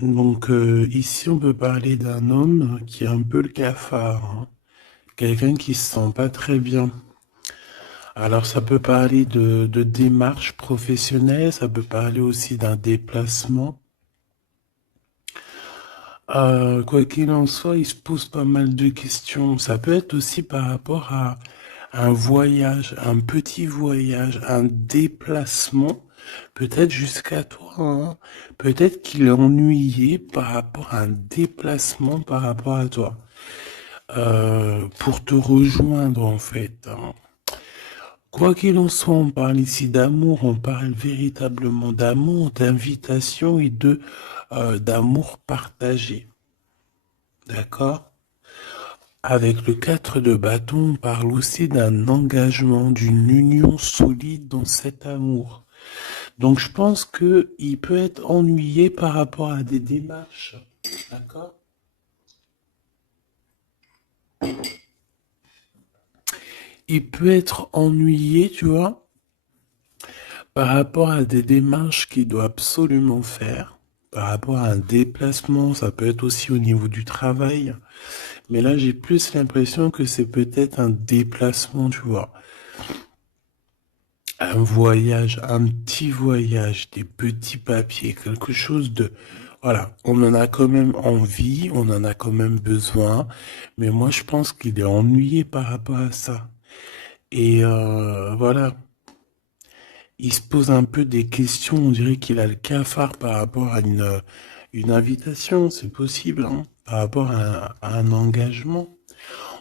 Donc ici, on peut parler d'un homme qui est un peu le cafard, hein. Quelqu'un qui se sent pas très bien. Alors ça peut parler de démarche professionnelle, ça peut parler aussi d'un déplacement. Quoi qu'il en soit, il se pose pas mal de questions. Ça peut être aussi par rapport à un voyage, un petit voyage, un déplacement, peut-être jusqu'à toi, hein. Peut-être qu'il est ennuyé par rapport à un déplacement par rapport à toi. Pour te rejoindre en fait, hein. Quoi qu'il en soit, on parle ici d'amour, on parle véritablement d'amour, d'invitation et de d'amour partagé. D'accord? Avec le 4 de bâton, on parle aussi d'un engagement, d'une union solide dans cet amour. Donc je pense que il peut être ennuyé par rapport à des démarches. D'accord? Il peut être ennuyé, tu vois, par rapport à des démarches qu'il doit absolument faire. Par rapport à un déplacement, ça peut être aussi au niveau du travail. Mais là, j'ai plus l'impression que c'est peut-être un déplacement, tu vois. Un voyage, un petit voyage, des petits papiers, quelque chose de... Voilà, on en a quand même envie, on en a quand même besoin, mais moi je pense qu'il est ennuyé par rapport à ça. Et voilà, il se pose un peu des questions, on dirait qu'il a le cafard par rapport à une invitation, c'est possible, hein, par rapport à un engagement.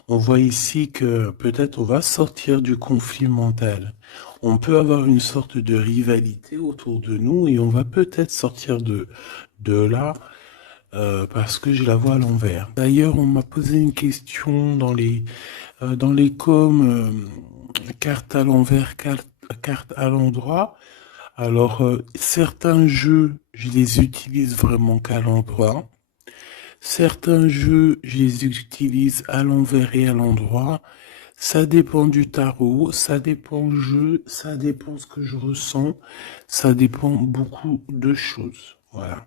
On voit ici que peut-être on va sortir du conflit mental. On peut avoir une sorte de rivalité autour de nous et on va peut-être sortir de là parce que je la vois à l'envers. D'ailleurs, on m'a posé une question dans les coms, carte à l'envers, carte à l'endroit. Alors, certains jeux, je les utilise vraiment qu'à l'endroit. Certains jeux, je les utilise à l'envers et à l'endroit. Ça dépend du tarot, ça dépend du jeu, ça dépend ce que je ressens, ça dépend beaucoup de choses. Voilà.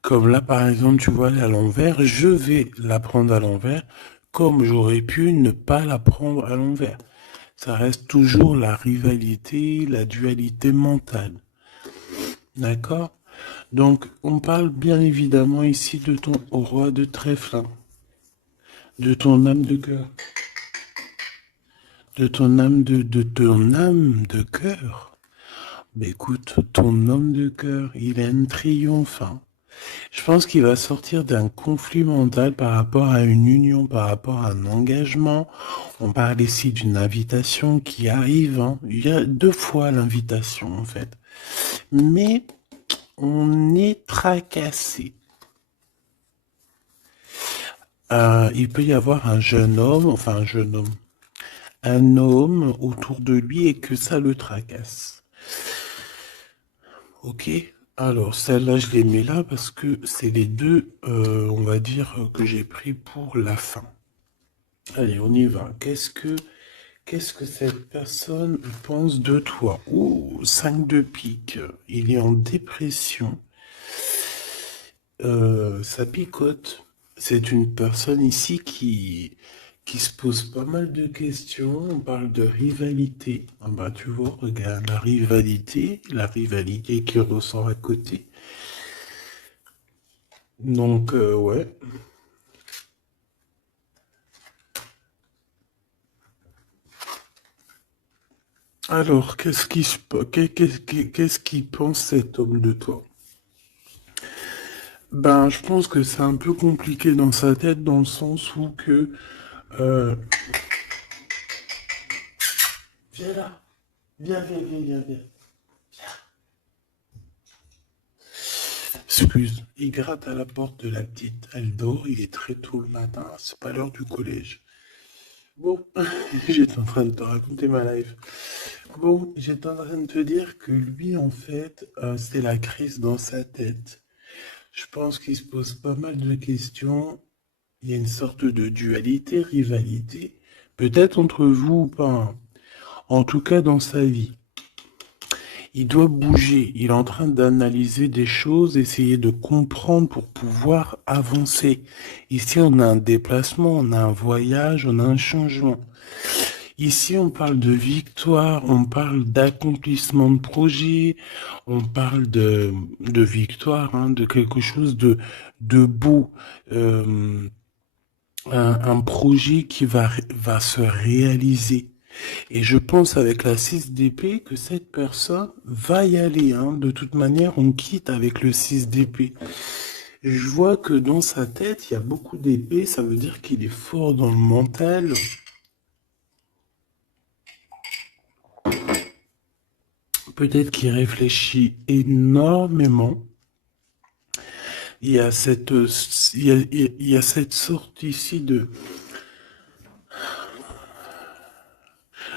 Comme là, par exemple, tu vois, à l'envers, je vais la prendre à l'envers, comme j'aurais pu ne pas la prendre à l'envers. Ça reste toujours la rivalité, la dualité mentale. D'accord? Donc, on parle bien évidemment ici de ton roi de trèfle, hein, de ton âme de cœur, de ton âme de cœur. Mais écoute, ton homme de cœur, il a un triomphe, hein. Je pense qu'il va sortir d'un conflit mental par rapport à une union, par rapport à un engagement. On parle ici d'une invitation qui arrive, hein. Il y a deux fois l'invitation, en fait. Mais on est tracassé. Il peut y avoir un jeune homme, enfin un homme autour de lui et que ça le tracasse. Ok, alors celle-là je les mets là parce que c'est les deux, on va dire, que j'ai pris pour la fin. Allez, on y va. Qu'est-ce que cette personne pense de toi? Oh, 5 de pique. Il est en dépression. Ça picote. C'est une personne ici qui se pose pas mal de questions. On parle de rivalité. Ah bah tu vois, regarde la rivalité qui ressort à côté. Donc ouais. Alors, qu'est-ce qu'il pense cet homme de toi? Ben, je pense que c'est un peu compliqué dans sa tête dans le sens où que euh, viens là, viens. Excuse, il gratte à la porte de la petite. Elle dort, il est très tôt le matin, c'est pas l'heure du collège. Bon, j'étais en train de te raconter ma life. Bon, j'étais en train de te dire que lui, en fait, c'est la crise dans sa tête. Je pense qu'il se pose pas mal de questions. Il y a une sorte de dualité, rivalité, peut-être entre vous ou pas, hein. En tout cas dans sa vie. Il doit bouger. Il est en train d'analyser des choses, essayer de comprendre pour pouvoir avancer. Ici, on a un déplacement, on a un voyage, on a un changement. Ici, on parle de victoire, on parle d'accomplissement de projet, on parle de victoire, hein, de quelque chose de beau, euh, un projet qui va se réaliser. Et je pense avec la 6 d'épée que cette personne va y aller, hein. De toute manière, on quitte avec le 6 d'épée. Je vois que dans sa tête, il y a beaucoup d'épées, ça veut dire qu'il est fort dans le mental. Peut-être qu'il réfléchit énormément. Il y a il y a cette sorte ici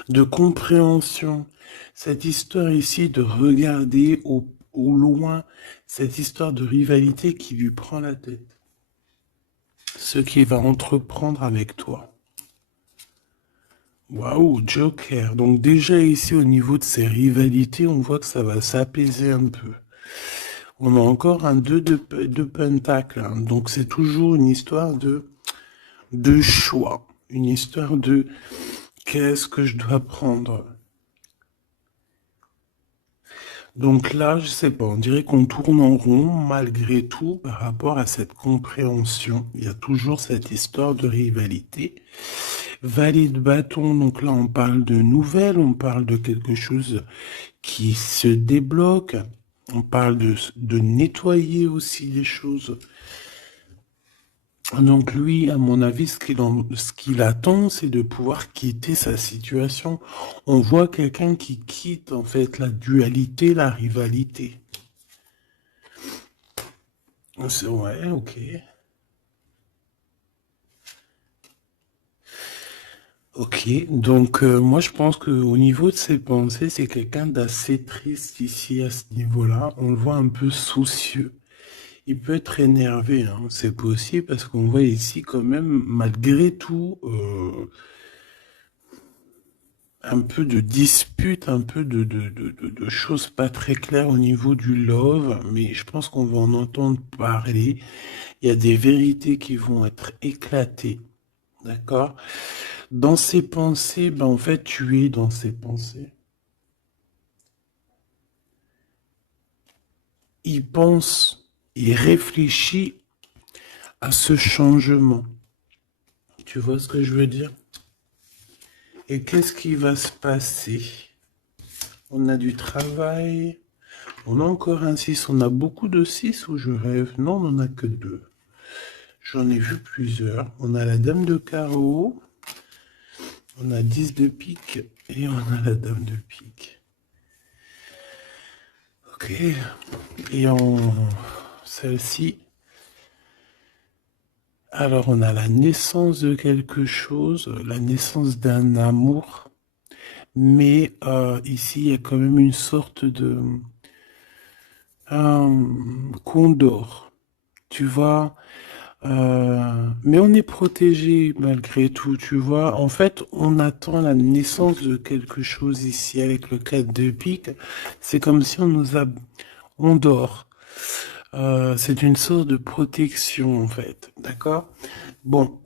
de compréhension. Cette histoire ici de regarder au loin, cette histoire de rivalité qui lui prend la tête. Ce qu'il va entreprendre avec toi. Waouh, Joker. Donc déjà ici au niveau de ces rivalités, on voit que ça va s'apaiser un peu. On a encore un 2 de pentacle, hein. Donc c'est toujours une histoire de choix. Une histoire de qu'est-ce que je dois prendre. Donc là, je sais pas, on dirait qu'on tourne en rond malgré tout par rapport à cette compréhension. Il y a toujours cette histoire de rivalité. Valet de bâton, donc là on parle de nouvelles, on parle de quelque chose qui se débloque, on parle de nettoyer aussi les choses. Donc lui, à mon avis, ce qu'il attend, c'est de pouvoir quitter sa situation. On voit quelqu'un qui quitte en fait la dualité, la rivalité. Ouais, ok. Ok, donc moi je pense qu'au niveau de ses pensées, c'est quelqu'un d'assez triste ici à ce niveau-là. On le voit un peu soucieux. Il peut être énervé, hein, c'est possible parce qu'on voit ici quand même, malgré tout, un peu de dispute, un peu de choses pas très claires au niveau du love, mais je pense qu'on va en entendre parler. Il y a des vérités qui vont être éclatées, d'accord? Dans ses pensées, ben en fait, tu es dans ses pensées. Il pense, il réfléchit à ce changement. Tu vois ce que je veux dire? Et qu'est-ce qui va se passer? On a du travail. On a encore un 6. On a beaucoup de 6 ou je rêve? Non, on n'en a que 2. J'en ai vu plusieurs. On a la dame de carreau. On a 10 de pique. Et on a la dame de pique. Ok. Et en celle-ci. Alors, on a la naissance de quelque chose. La naissance d'un amour. Mais ici, il y a quand même une sorte de condor. Tu vois, mais on est protégé malgré tout, tu vois. En fait, on attend la naissance de quelque chose ici avec le 4 de pique. C'est comme si on dort. C'est une sorte de protection, en fait. D'accord? Bon,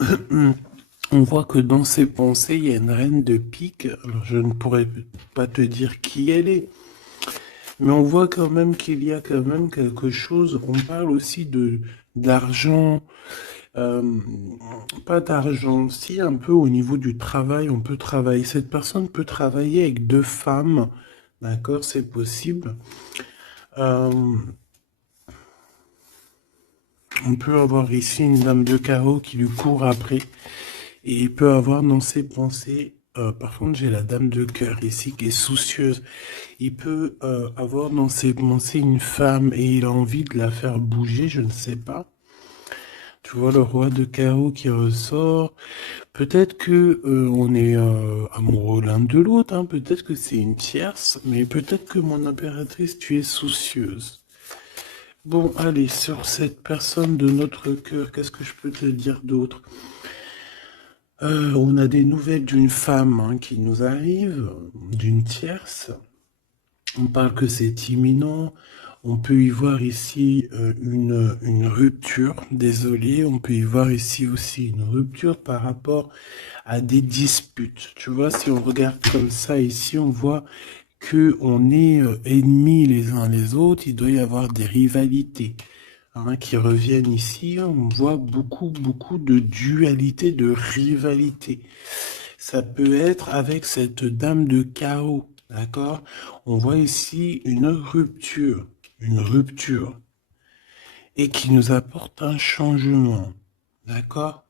on voit que dans ses pensées, il y a une reine de pique. Alors, je ne pourrais pas te dire qui elle est. Mais on voit quand même qu'il y a quand même quelque chose. On parle aussi de d'argent, euh, pas d'argent, si un peu au niveau du travail, on peut travailler. Cette personne peut travailler avec deux femmes, d'accord, c'est possible. Euh, on peut avoir ici une dame de carreau qui lui court après, et il peut avoir dans ses pensées. Par contre, j'ai la dame de cœur ici qui est soucieuse. Il peut avoir dans ses pensées une femme et il a envie de la faire bouger, je ne sais pas. Tu vois le roi de carreau qui ressort. Peut-être que on est amoureux l'un de l'autre, hein. Peut-être que c'est une tierce, mais peut-être que mon impératrice, tu es soucieuse. Bon, allez, sur cette personne de notre cœur, qu'est-ce que je peux te dire d'autre? On a des nouvelles d'une femme hein, qui nous arrive, d'une tierce. On parle que c'est imminent. On peut y voir ici une rupture. Désolé, on peut y voir ici aussi une rupture par rapport à des disputes. Tu vois, si on regarde comme ça ici, on voit que on est ennemis les uns les autres. Il doit y avoir des rivalités qui reviennent ici. On voit beaucoup de dualité, de rivalité. Ça peut être avec cette dame de carreau, d'accord? On voit ici une rupture, et qui nous apporte un changement, d'accord?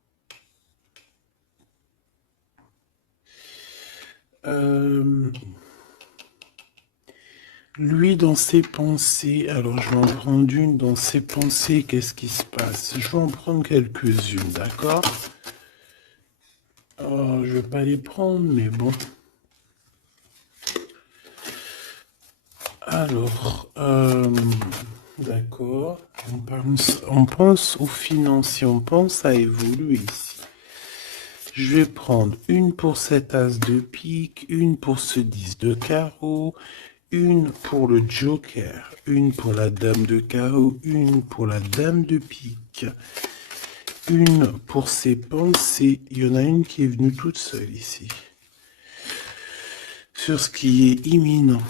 Lui, dans ses pensées, alors je vais en prendre une, dans ses pensées, qu'est-ce qui se passe? Je vais en prendre quelques-unes, d'accord? Oh, je vais pas les prendre, mais bon. Alors, d'accord, on pense aux financiers, on pense à évoluer ici. Je vais prendre une pour cet as de pique, une pour ce 10 de carreau, une pour le joker, une pour la dame de carreau, une pour la dame de pique, une pour ses pensées. Il y en a une qui est venue toute seule ici. Sur ce qui est imminent.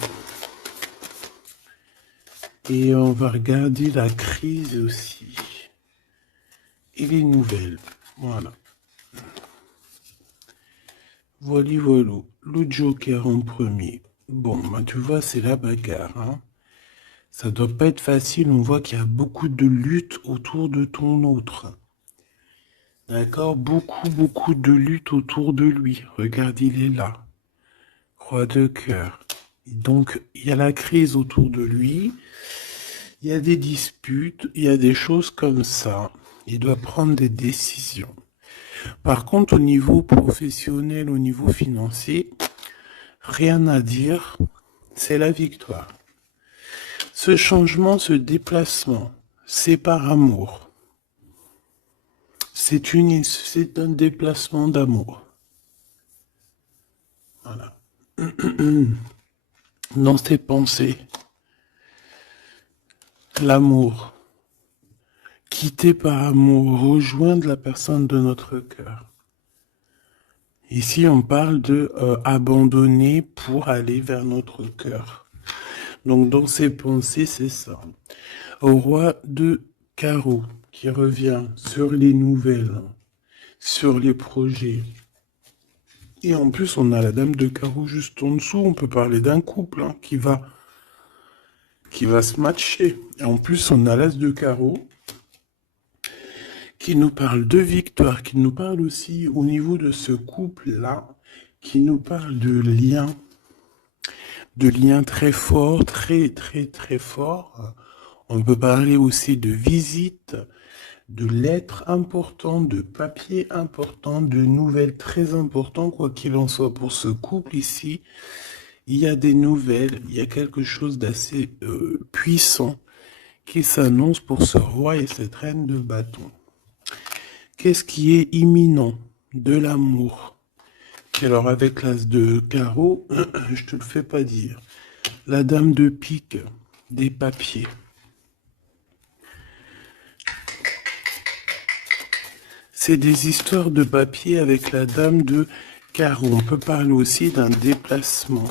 Et on va regarder la crise aussi. Et les nouvelles. Voilà. Voilà. Le joker en premier. Bon, bah, tu vois, c'est la bagarre. Hein. Ça doit pas être facile. On voit qu'il y a beaucoup de lutte autour de ton autre. D'accord? Beaucoup de lutte autour de lui. Regarde, il est là. Roi de cœur. Donc, il y a la crise autour de lui. Il y a des disputes. Il y a des choses comme ça. Il doit prendre des décisions. Par contre, au niveau professionnel, au niveau financier, rien à dire. C'est la victoire. Ce changement, ce déplacement, c'est par amour. C'est un déplacement d'amour. Voilà. Dans tes pensées, l'amour. Quitter par amour, rejoindre la personne de notre cœur. Ici, on parle de abandonner pour aller vers notre cœur. Donc, dans ses pensées, c'est ça. Au roi de carreau, qui revient sur les nouvelles, sur les projets. Et en plus, on a la dame de carreau juste en dessous. On peut parler d'un couple qui va se matcher. Et en plus, on a l'as de carreau qui nous parle de victoire, qui nous parle aussi au niveau de ce couple-là, qui nous parle de liens très forts, très forts. On peut parler aussi de visites, de lettres importantes, de papiers importants, de nouvelles très importantes, quoi qu'il en soit pour ce couple ici. Il y a des nouvelles, il y a quelque chose d'assez puissant qui s'annonce pour ce roi et cette reine de bâton. Qu'est-ce qui est imminent? De l'amour. Et alors avec l'as de carreau, je te le fais pas dire. La dame de pique, des papiers. C'est des histoires de papier avec la dame de carreau. On peut parler aussi d'un déplacement.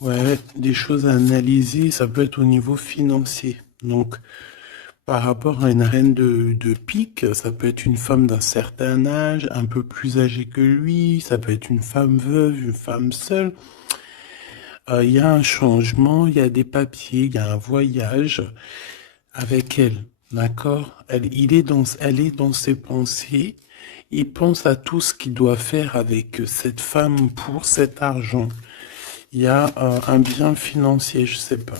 Ouais, des choses à analyser, ça peut être au niveau financier. Donc, par rapport à une reine de pique, ça peut être une femme d'un certain âge, un peu plus âgée que lui, ça peut être une femme veuve, une femme seule. Il y a un changement, il y a des papiers, il y a un voyage avec elle, d'accord? Elle est dans ses pensées, il pense à tout ce qu'il doit faire avec cette femme pour cet argent. Il y a un bien financier, je sais pas.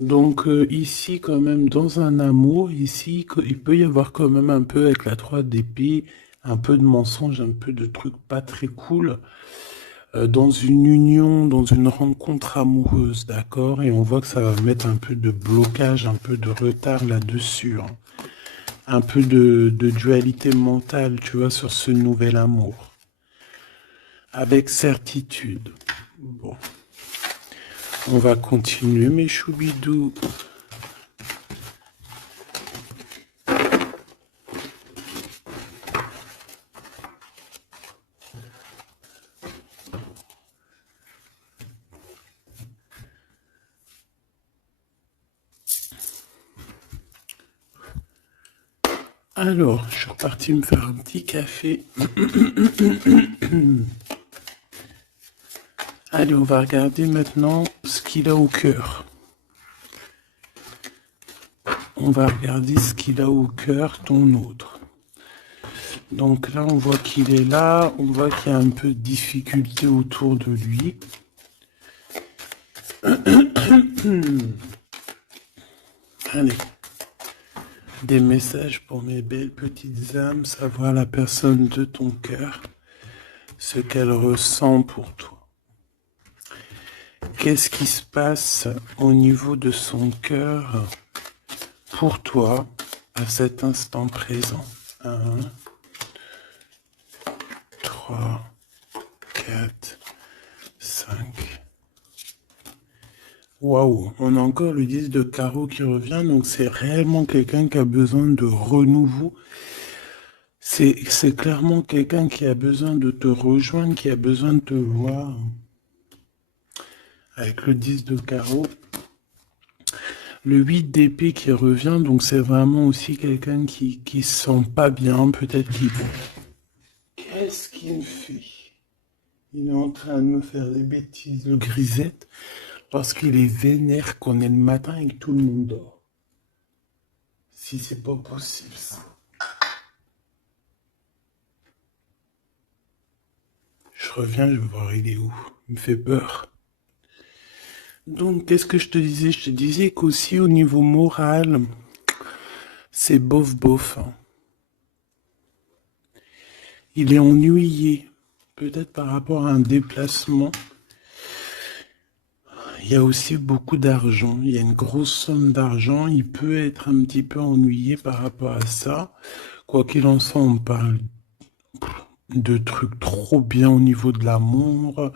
Donc ici quand même dans un amour, ici il peut y avoir quand même un peu avec la 3 d'épée, un peu de mensonge, un peu de trucs pas très cool. dans une union, dans une rencontre amoureuse, d'accord? Et on voit que ça va mettre un peu de blocage, un peu de retard là-dessus, hein. Un peu de dualité mentale, tu vois, sur ce nouvel amour. Avec certitude. Bon. On va continuer, mes choubidous. Alors, je suis reparti me faire un petit café. Allez, on va regarder maintenant ce qu'il a au cœur. On va regarder ce qu'il a au cœur, ton autre. Donc là, on voit qu'il est là. On voit qu'il y a un peu de difficulté autour de lui. Allez. Des messages pour mes belles petites âmes, savoir la personne de ton cœur, ce qu'elle ressent pour toi. Qu'est-ce qui se passe au niveau de son cœur pour toi à cet instant présent? 1, 3, 4, 5. Waouh, on a encore le 10 de carreau qui revient, donc c'est réellement quelqu'un qui a besoin de renouveau. C'est clairement quelqu'un qui a besoin de te rejoindre, qui a besoin de te voir. Avec le 10 de carreau. Le 8 d'épée qui revient, donc c'est vraiment aussi quelqu'un qui se sent pas bien, peut-être qu'il... Qu'est-ce qu'il me fait? Il est en train de me faire des bêtises, le grisette, parce qu'il est vénère qu'on est le matin et que tout le monde dort. Si c'est pas possible, ça. Je reviens, je vais voir il est où. Il me fait peur. Donc, qu'est-ce que je te disais? Je te disais qu'aussi au niveau moral, c'est bof, hein. Il est ennuyé, peut-être par rapport à un déplacement. Il y a aussi beaucoup d'argent, il y a une grosse somme d'argent. Il peut être un petit peu ennuyé par rapport à ça. Quoi qu'il en soit, on parle de trucs trop bien au niveau de l'amour.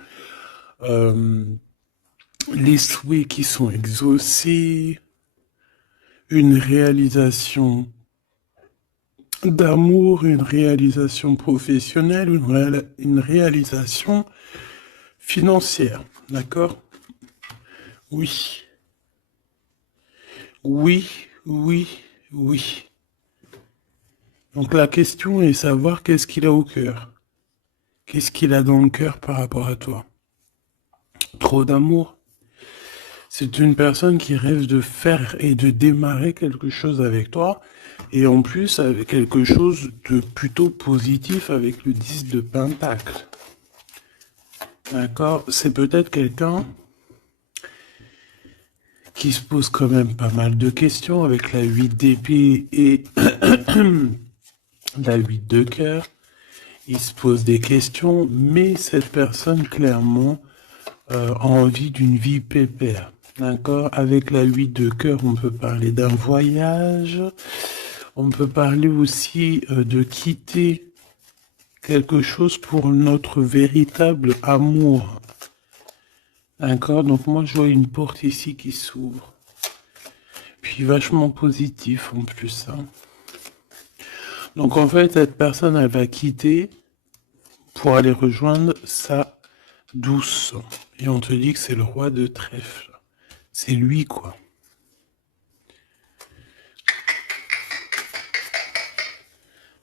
Les souhaits qui sont exaucés. Une réalisation d'amour, une réalisation professionnelle, une réalisation financière. D'accord? Oui. Oui, oui, oui. Donc la question est savoir qu'est-ce qu'il a au cœur. Qu'est-ce qu'il a dans le cœur par rapport à toi? Trop d'amour? C'est une personne qui rêve de faire et de démarrer quelque chose avec toi. Et en plus, avec quelque chose de plutôt positif avec le 10 de Pentacle. D'accord? C'est peut-être quelqu'un qui se pose quand même pas mal de questions avec la 8 d'épée et la 8 de cœur. Il se pose des questions, mais cette personne, clairement, a envie d'une vie pépère. D'accord? Avec la 8 de cœur, on peut parler d'un voyage. On peut parler aussi de quitter quelque chose pour notre véritable amour. D'accord? Donc moi, je vois une porte ici qui s'ouvre. Puis vachement positif en plus, hein. Donc en fait, cette personne, elle va quitter pour aller rejoindre sa douce. Et on te dit que c'est le roi de trèfle. C'est lui, quoi.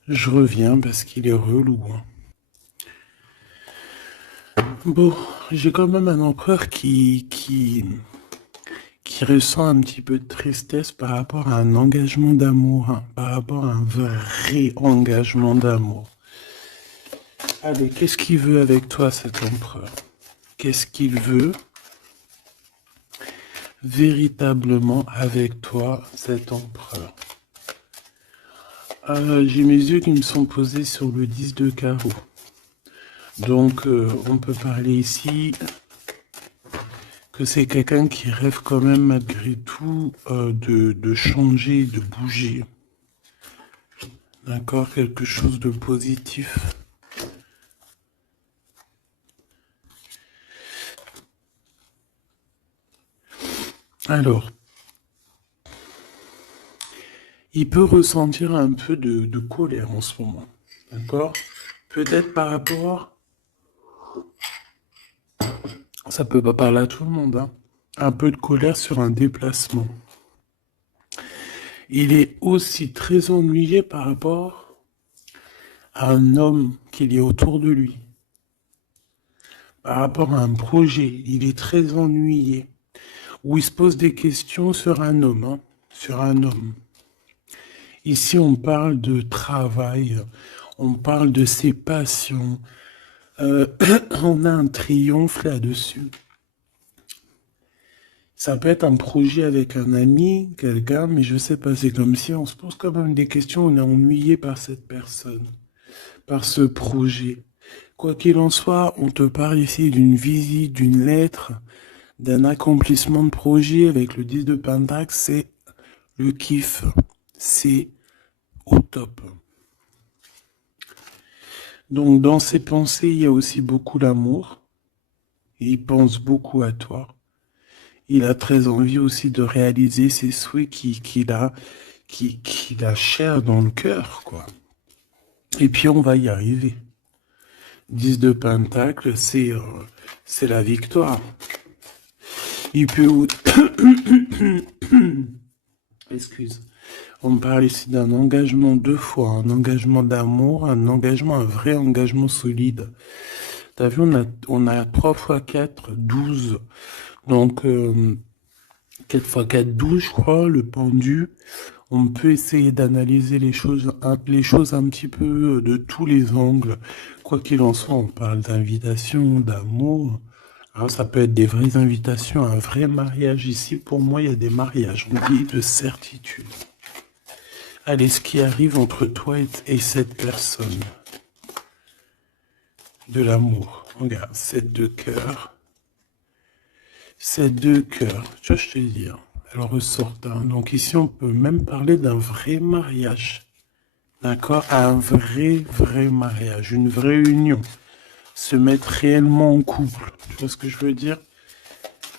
Je reviens parce qu'il est relou, hein. Bon, j'ai quand même un empereur qui ressent un petit peu de tristesse par rapport à un engagement d'amour, hein, par rapport à un vrai engagement d'amour. Allez, qu'est-ce qu'il veut avec toi, cet empereur? Qu'est-ce qu'il veut véritablement avec toi, cet empereur? J'ai mes yeux qui me sont posés sur le 10 de carreau. Donc, on peut parler ici que c'est quelqu'un qui rêve quand même malgré tout de changer, de bouger. D'accord? Quelque chose de positif. Alors, il peut ressentir un peu de colère en ce moment. D'accord? Peut-être par rapport... Ça peut pas parler à tout le monde, hein. Un peu de colère sur un déplacement. Il est aussi très ennuyé par rapport à un homme qu'il y a autour de lui. Par rapport à un projet, il est très ennuyé. Ou il se pose des questions sur un homme, hein, sur un homme. Ici, on parle de travail, on parle de ses passions. On a un triomphe là-dessus. Ça peut être un projet avec un ami, quelqu'un, mais je sais pas, c'est comme si on se pose quand même des questions, on est ennuyé par cette personne, par ce projet. Quoi qu'il en soit, on te parle ici d'une visite, d'une lettre, d'un accomplissement de projet avec le 10 de Pentacle, c'est le kiff, c'est au top. Donc dans ses pensées, il y a aussi beaucoup d'amour, il pense beaucoup à toi. Il a très envie aussi de réaliser ses souhaits qu'il a cher dans le cœur, quoi. Et puis on va y arriver. 10 de Pentacle, c'est la victoire. Il peut... Excuse. On parle ici d'un engagement deux fois, un engagement d'amour, un vrai engagement solide. T'as vu, on a 3 x 4, 12. Donc, 4 x 4, 12, je crois, le pendu. On peut essayer d'analyser les choses un petit peu de tous les angles. Quoi qu'il en soit, on parle d'invitation, d'amour. Alors, ça peut être des vraies invitations, un vrai mariage. Ici, pour moi, il y a des mariages. On dit de certitude. Allez, ce qui arrive entre toi et cette personne. De l'amour. Regarde, 7 de cœur. 7 de cœur. Tu vois, je te dis. Elle ressort. Donc ici, on peut même parler d'un vrai mariage. D'accord? Un vrai mariage. Une vraie union. Se mettre réellement en couple. Tu vois ce que je veux dire?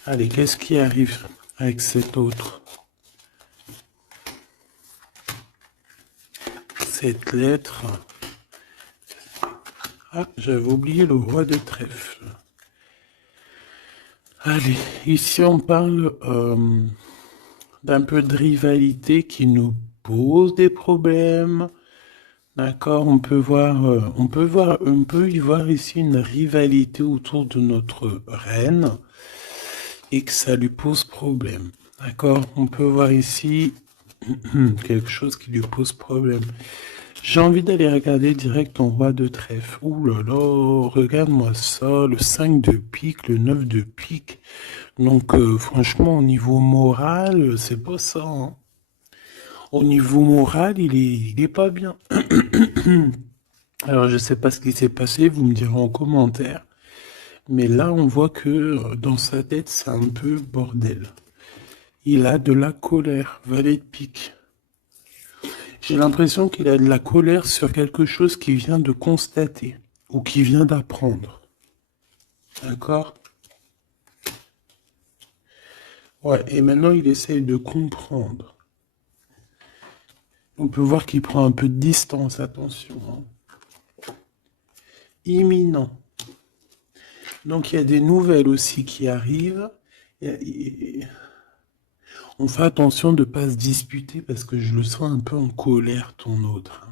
Allez, qu'est-ce qui arrive avec cet autre? Cette lettre. Ah, j'avais oublié le roi de trèfle. Allez, ici on parle d'un peu de rivalité qui nous pose des problèmes. D'accord, on peut y voir ici une rivalité autour de notre reine et que ça lui pose problème. D'accord, on peut voir ici quelque chose qui lui pose problème. J'ai envie d'aller regarder direct ton roi de trèfle. Ouh là là, regarde-moi ça, le 5 de pique, le 9 de pique. Donc franchement, au niveau moral, c'est pas ça, hein. Au niveau moral, il est pas bien. Alors je sais pas ce qui s'est passé, vous me direz en commentaire. Mais là, on voit que dans sa tête, c'est un peu bordel. Il a de la colère, valet de pique. J'ai l'impression qu'il a de la colère sur quelque chose qu'il vient de constater ou qu'il vient d'apprendre. D'accord? Ouais, et maintenant il essaye de comprendre. On peut voir qu'il prend un peu de distance, attention, hein. Imminent. Donc il y a des nouvelles aussi qui arrivent. On fait attention de ne pas se disputer parce que je le sens un peu en colère, ton autre.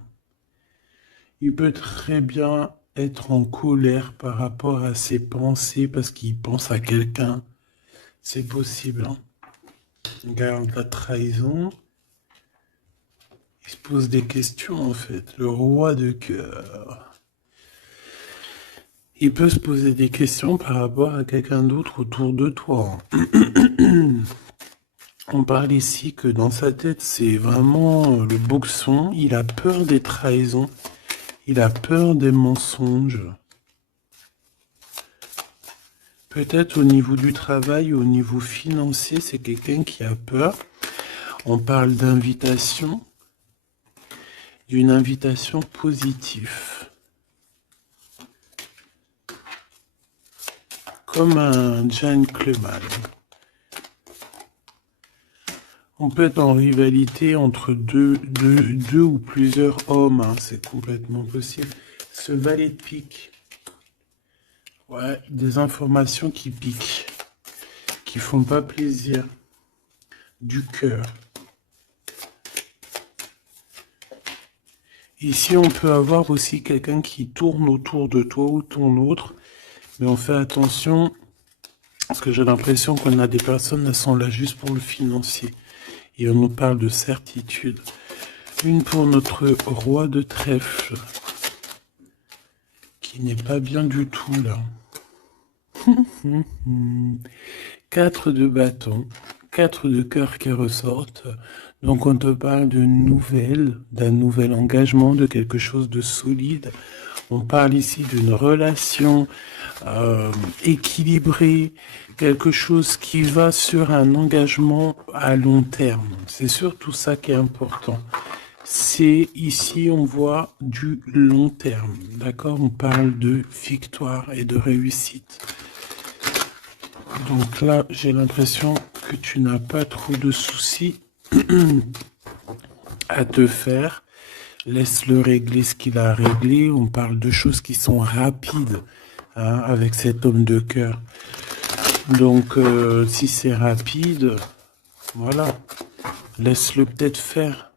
Il peut très bien être en colère par rapport à ses pensées parce qu'il pense à quelqu'un. C'est possible, hein. Regarde la trahison. Il se pose des questions en fait. Le roi de cœur. Il peut se poser des questions par rapport à quelqu'un d'autre autour de toi. On parle ici que dans sa tête, c'est vraiment le boxon. Il a peur des trahisons. Il a peur des mensonges. Peut-être au niveau du travail, au niveau financier, c'est quelqu'un qui a peur. On parle d'invitation, d'une invitation positive. Comme un gentleman. On peut être en rivalité entre deux ou plusieurs hommes, hein, c'est complètement possible. Ce valet de pique. Ouais, des informations qui piquent, qui font pas plaisir. Du cœur. Ici, on peut avoir aussi quelqu'un qui tourne autour de toi ou ton autre, mais on fait attention, parce que j'ai l'impression qu'on a des personnes, elles sont là juste pour le financier. Et on nous parle de certitude. Une pour notre roi de trèfle, qui n'est pas bien du tout là. 4 de bâton, 4 de cœur qui ressortent. Donc on te parle de nouvelles, d'un nouvel engagement, de quelque chose de solide. On parle ici d'une relation équilibrée, quelque chose qui va sur un engagement à long terme. C'est surtout ça qui est important. C'est ici, on voit du long terme, d'accord? On parle de victoire et de réussite. Donc là, j'ai l'impression que tu n'as pas trop de soucis à te faire. Laisse-le régler ce qu'il a réglé. On parle de choses qui sont rapides, hein, avec cet homme de cœur. Donc, si c'est rapide, voilà, laisse-le peut-être faire.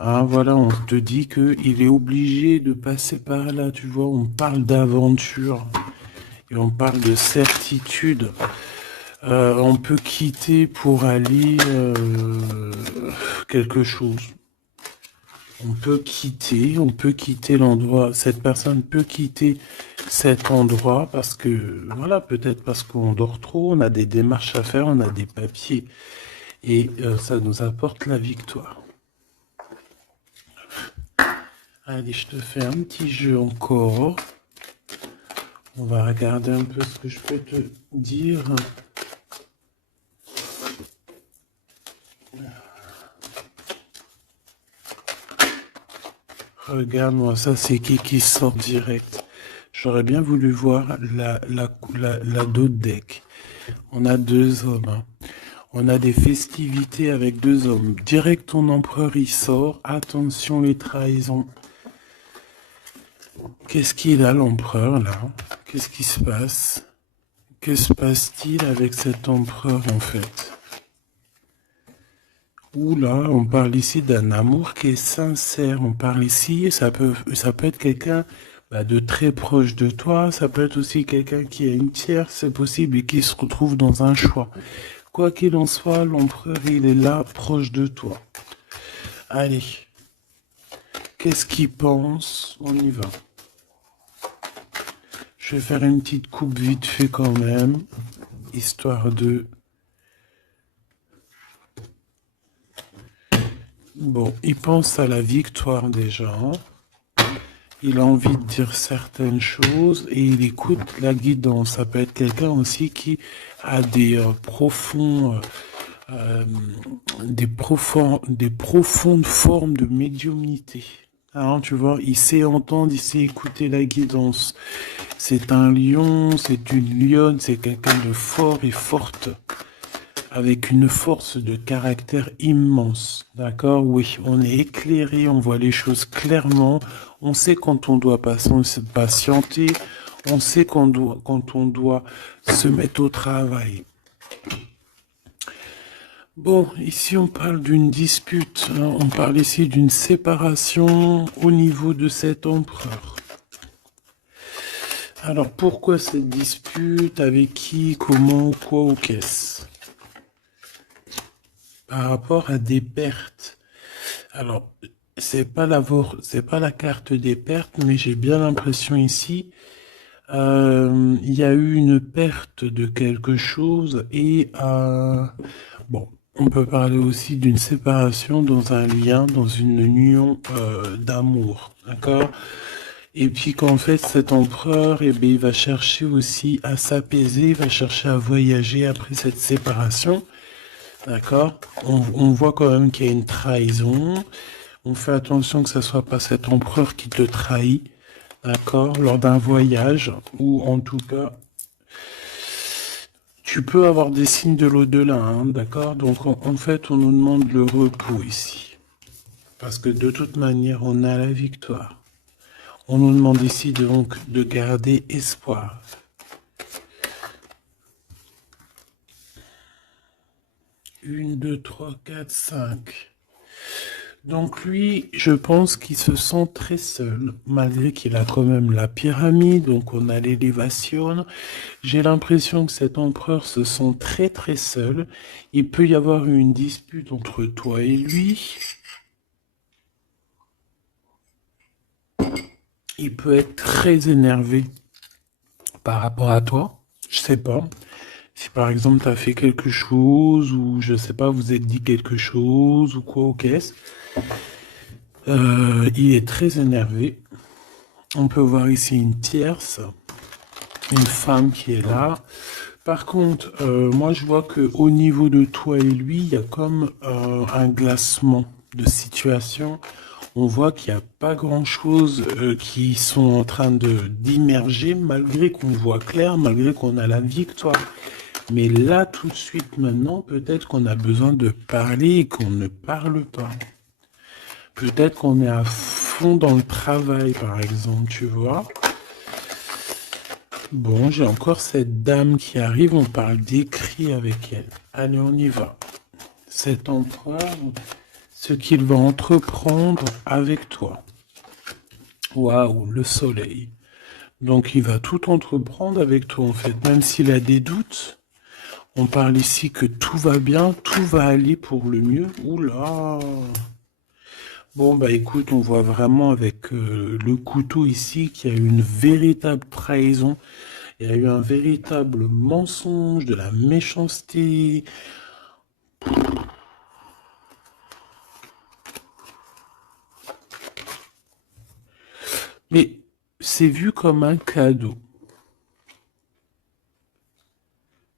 Hein, voilà, on te dit qu'il est obligé de passer par là, tu vois. On parle d'aventure et on parle de certitude. On peut quitter pour aller quelque chose. On peut quitter l'endroit. Cette personne peut quitter cet endroit parce que, voilà, peut-être parce qu'on dort trop, on a des démarches à faire, on a des papiers. Et ça nous apporte la victoire. Allez, je te fais un petit jeu encore. On va regarder un peu ce que je peux te dire. Regarde-moi, ça c'est qui sort direct. J'aurais bien voulu voir la dos de deck. On a 2 hommes. Hein. On a des festivités avec 2 hommes. Direct ton empereur il sort. Attention les trahisons. Qu'est-ce qu'il a l'empereur là? Qu'est-ce qui se passe? Que se passe-t-il avec cet empereur en fait? Oula, on parle ici d'un amour qui est sincère. On parle ici, ça peut être quelqu'un de très proche de toi. Ça peut être aussi quelqu'un qui a une tierce, c'est possible, et qui se retrouve dans un choix. Quoi qu'il en soit, l'empereur, il est là, proche de toi. Allez. Qu'est-ce qu'il pense? On y va. Je vais faire une petite coupe vite fait quand même, histoire de... Bon, il pense à la victoire déjà. Il a envie de dire certaines choses et il écoute la guidance. Ça peut être quelqu'un aussi qui a des profondes formes de médiumnité. Hein, tu vois, il sait entendre, il sait écouter la guidance. C'est un lion, c'est une lionne, c'est quelqu'un de fort et forte, avec une force de caractère immense. D'accord? Oui, on est éclairé, on voit les choses clairement, on sait quand on doit patienter, on sait quand on doit se mettre au travail. Bon, ici on parle d'une dispute, hein, on parle ici d'une séparation au niveau de cet empereur. Alors pourquoi cette dispute? Avec qui? Comment? Quoi ou qu'est-ce? Par rapport à des pertes. Alors, c'est pas la carte des pertes, mais j'ai bien l'impression ici, il y a eu une perte de quelque chose et bon, on peut parler aussi d'une séparation dans un lien, dans une union d'amour, d'accord? Et puis qu'en fait, cet empereur, eh bien, il va chercher aussi à s'apaiser, il va chercher à voyager après cette séparation. D'accord? On voit quand même qu'il y a une trahison. On fait attention que ce soit pas cet empereur qui te trahit. D'accord? Lors d'un voyage, ou en tout cas, tu peux avoir des signes de l'au-delà, hein, d'accord? Donc en fait, on nous demande le repos ici. Parce que de toute manière, on a la victoire. On nous demande ici donc de garder espoir. Une, deux, trois, quatre, cinq. Donc lui, je pense qu'il se sent très seul, malgré qu'il a quand même la pyramide, donc on a l'élévation. J'ai l'impression que cet empereur se sent très très seul. Il peut y avoir une dispute entre toi et lui. Il peut être très énervé par rapport à toi. Je sais pas. Si par exemple tu as fait quelque chose, ou je sais pas, vous êtes dit quelque chose, ou quoi, ou qu'est-ce. Il est très énervé. On peut voir ici une tierce, une femme qui est là. Par contre, moi je vois que au niveau de toi et lui, il y a comme un glacement de situation. On voit qu'il n'y a pas grand-chose qui sont en train de d'immerger, malgré qu'on voit clair, malgré qu'on a la victoire. Mais là, tout de suite, maintenant, peut-être qu'on a besoin de parler et qu'on ne parle pas. Peut-être qu'on est à fond dans le travail, par exemple, tu vois. Bon, j'ai encore cette dame qui arrive, on parle d'écrit avec elle. Allez, on y va. Cet empereur, ce qu'il va entreprendre avec toi. Waouh, le soleil. Donc, il va tout entreprendre avec toi, en fait. Même s'il a des doutes, on parle ici que tout va bien, tout va aller pour le mieux. Oula! Bon, bah écoute, on voit vraiment avec le couteau ici qu'il y a eu une véritable trahison. Il y a eu un véritable mensonge, de la méchanceté. Mais c'est vu comme un cadeau.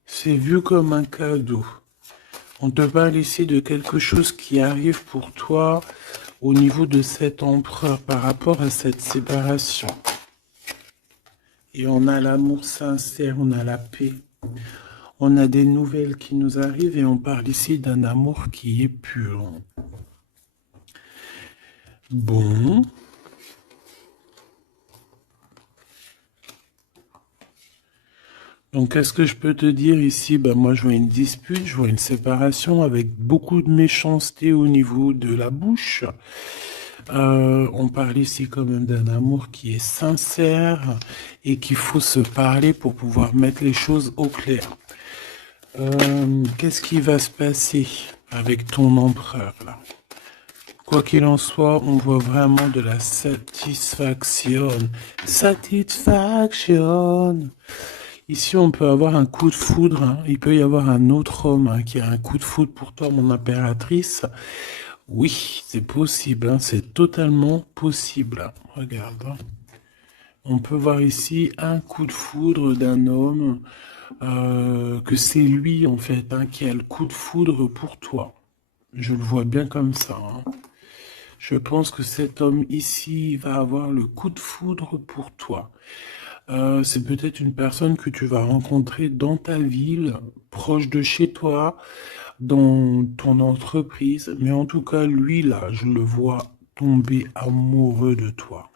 C'est vu comme un cadeau. On te parle ici de quelque chose qui arrive pour toi au niveau de cet empereur par rapport à cette séparation. Et on a l'amour sincère, on a la paix. On a des nouvelles qui nous arrivent et on parle ici d'un amour qui est pur. Bon. Donc, qu'est-ce que je peux te dire ici? Ben, moi, je vois une dispute, je vois une séparation avec beaucoup de méchanceté au niveau de la bouche. On parle ici quand même d'un amour qui est sincère et qu'il faut se parler pour pouvoir mettre les choses au clair. Qu'est-ce qui va se passer avec ton empereur là? Quoi qu'il en soit, on voit vraiment de la satisfaction. Satisfaction. Ici, on peut avoir un coup de foudre, hein. Il peut y avoir un autre homme hein, qui a un coup de foudre pour toi, mon impératrice. Oui, c'est possible, hein, c'est totalement possible. Regarde. Hein. On peut voir ici un coup de foudre d'un homme, que c'est lui en fait hein, qui a le coup de foudre pour toi. Je le vois bien comme ça. Hein. Je pense que cet homme ici va avoir le coup de foudre pour toi. C'est peut-être une personne que tu vas rencontrer dans ta ville, proche de chez toi, dans ton entreprise. Mais en tout cas, lui, là, je le vois tomber amoureux de toi.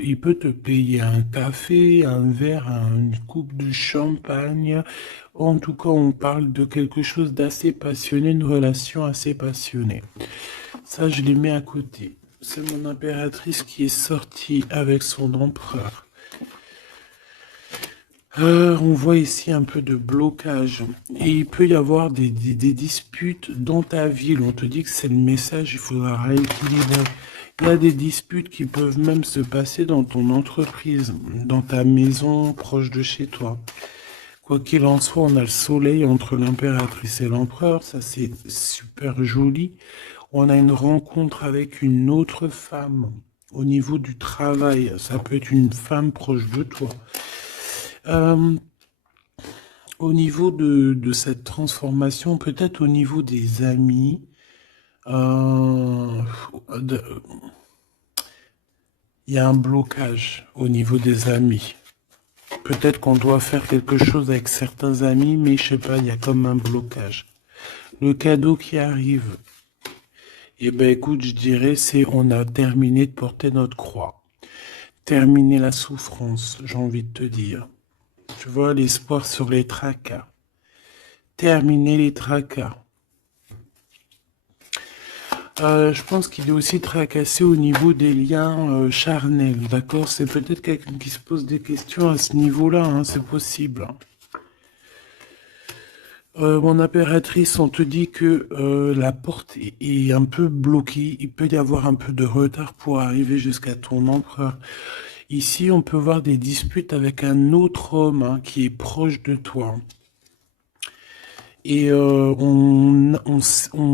Il peut te payer un café, un verre, une coupe de champagne. En tout cas, on parle de quelque chose d'assez passionné, une relation assez passionnée. Ça, je les mets à côté. C'est mon impératrice qui est sortie avec son empereur. On voit ici un peu de blocage. Et il peut y avoir des disputes dans ta ville. On te dit que c'est le message, il faudra rééquilibrer. Il y a des disputes qui peuvent même se passer dans ton entreprise, dans ta maison, proche de chez toi. Quoi qu'il en soit, on a le soleil entre l'impératrice et l'empereur. Ça, c'est super joli. On a une rencontre avec une autre femme. Au niveau du travail, ça peut être une femme proche de toi. Euh, Au niveau de cette transformation, peut-être au niveau des amis, euh, de- il y a un blocage au niveau des amis. Peut-être qu'on doit faire quelque chose avec certains amis, mais je sais pas, il y a comme un blocage. Le cadeau qui arrive, eh ben écoute, je dirais, c'est on a terminé de porter notre croix. Terminer la souffrance, j'ai envie de te dire. Tu vois, l'espoir sur les tracas. Terminer les tracas. Je pense qu'il est aussi tracassé au niveau des liens charnels, d'accord? C'est peut-être quelqu'un qui se pose des questions à ce niveau-là, hein, c'est possible. Mon impératrice, on te dit que la porte est un peu bloquée. Il peut y avoir un peu de retard pour arriver jusqu'à ton empereur. Ici, on peut voir des disputes avec un autre homme hein, qui est proche de toi. Et on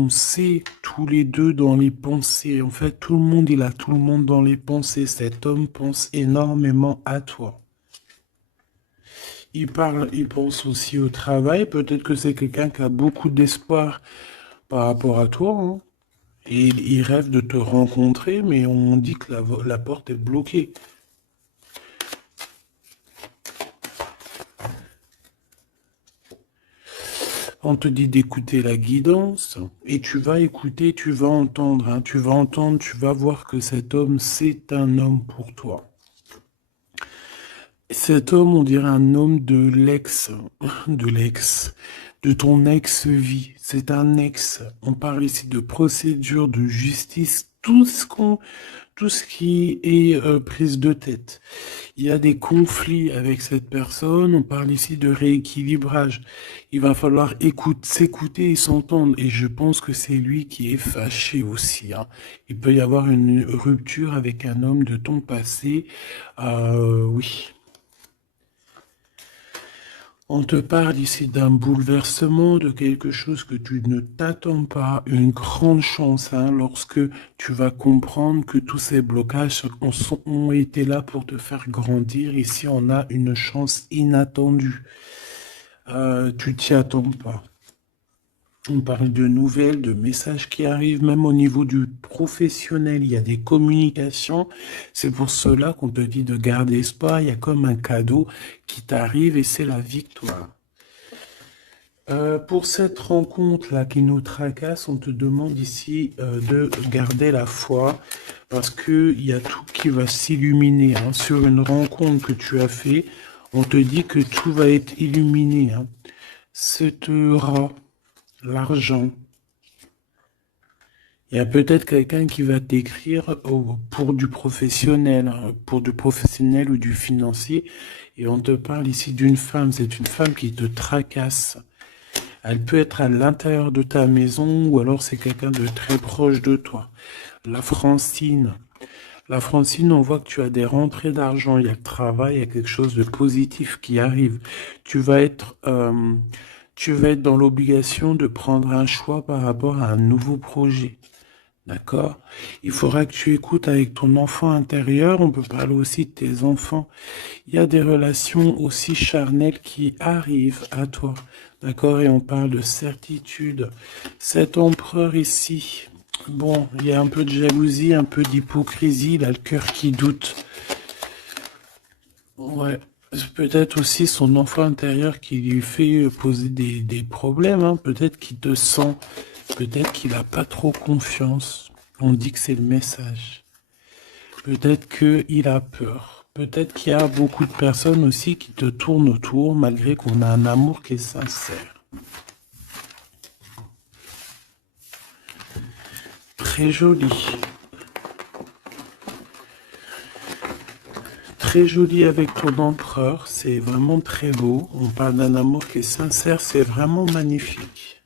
sait tous les deux dans les pensées. En fait, tout le monde, il a tout le monde dans les pensées. Cet homme pense énormément à toi. Il pense aussi au travail. Peut-être que c'est quelqu'un qui a beaucoup d'espoir par rapport à toi, hein. Et il rêve de te rencontrer, mais on dit que la porte est bloquée. On te dit d'écouter la guidance, et tu vas écouter, tu vas entendre, hein, tu vas entendre, tu vas voir que cet homme, c'est un homme pour toi. Cet homme, on dirait un homme de ton ex-vie. C'est un ex. On parle ici de procédure, de justice, tout ce qui est prise de tête. Il y a des conflits avec cette personne. On parle ici de rééquilibrage. Il va falloir s'écouter et s'entendre. Et je pense que c'est lui qui est fâché aussi, hein. Il peut y avoir une rupture avec un homme de ton passé. Oui. On te parle ici d'un bouleversement, de quelque chose que tu ne t'attends pas, une grande chance, hein, lorsque tu vas comprendre que tous ces blocages ont été là pour te faire grandir. Ici, on a une chance inattendue. Tu t'y attends pas. On parle de nouvelles, de messages qui arrivent, même au niveau du professionnel, il y a des communications. C'est pour cela qu'on te dit de garder espoir. Il y a comme un cadeau qui t'arrive et c'est la victoire. Pour cette rencontre-là qui nous tracasse, on te demande ici de garder la foi parce qu'il y a tout qui va s'illuminer, hein. Sur une rencontre que tu as fait, on te dit que tout va être illuminé, hein. Cet rat, l'argent. Il y a peut-être quelqu'un qui va t'écrire pour du professionnel, hein, pour du professionnel ou du financier. Et on te parle ici d'une femme. C'est une femme qui te tracasse. Elle peut être à l'intérieur de ta maison ou alors c'est quelqu'un de très proche de toi. La Francine. La Francine, on voit que tu as des rentrées d'argent, il y a le travail, il y a quelque chose de positif qui arrive. Tu vas être, euh, tu vas être dans l'obligation de prendre un choix par rapport à un nouveau projet. D'accord? Il faudra que tu écoutes avec ton enfant intérieur. On peut parler aussi de tes enfants. Il y a des relations aussi charnelles qui arrivent à toi. D'accord? Et on parle de certitude. Cet empereur ici, bon, il y a un peu de jalousie, un peu d'hypocrisie, il a le cœur qui doute. Ouais. C'est peut-être aussi son enfant intérieur qui lui fait poser des problèmes, hein. Peut-être qu'il te sent, peut-être qu'il n'a pas trop confiance. On dit que c'est le message. Peut-être qu'il a peur. Peut-être qu'il y a beaucoup de personnes aussi qui te tournent autour malgré qu'on a un amour qui est sincère. Très joli. Très joli avec ton empereur. C'est vraiment très beau. On parle d'un amour qui est sincère. C'est vraiment magnifique.